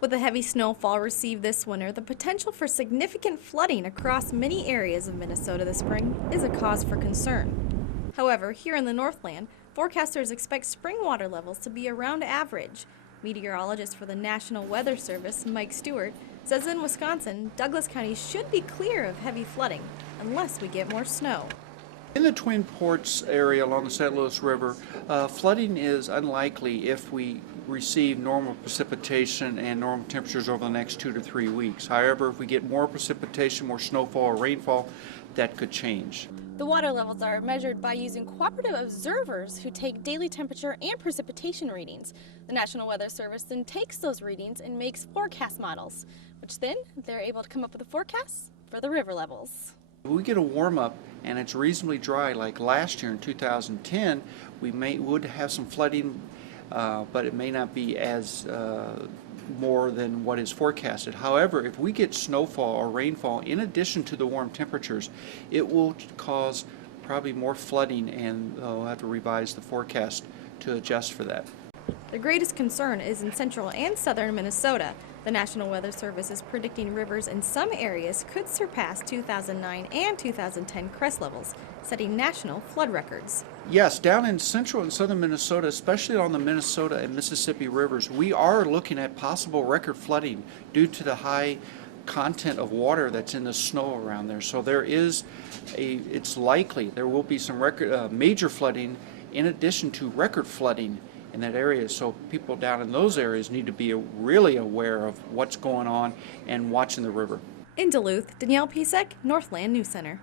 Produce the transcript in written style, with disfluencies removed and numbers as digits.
With the heavy snowfall received this winter, the potential for significant flooding across many areas of Minnesota this spring is a cause for concern. However, here in the Northland, forecasters expect spring water levels to be around average. Meteorologist for the National Weather Service, Mike Stewart, says in Wisconsin, Douglas County should be clear of heavy flooding unless we get more snow. In the Twin Ports area along the St. Louis River, flooding is unlikely if we receive normal precipitation and normal temperatures over the next 2 to 3 weeks. However, if we get more precipitation, more snowfall or rainfall, that could change. The water levels are measured by using cooperative observers who take daily temperature and precipitation readings. The National Weather Service then takes those readings and makes forecast models, which then they're able to come up with a forecast for the river levels. If we get a warm up and it's reasonably dry like last year in 2010, we would have some flooding, but it may not be as more than what is forecasted. However, if we get snowfall or rainfall in addition to the warm temperatures, it will cause probably more flooding, and we'll have to revise the forecast to adjust for that. The greatest concern is in central and southern Minnesota. The National Weather Service is predicting rivers in some areas could surpass 2009 and 2010 crest levels, setting national flood records. Yes, down in central and southern Minnesota, especially on the Minnesota and Mississippi rivers, we are looking at possible record flooding due to the high content of water that's in the snow around there. So it's likely there will be some major flooding in addition to record flooding in that area. So people down in those areas need to be really aware of what's going on and watching the river. In Duluth, Danielle Pisek, Northland News Center.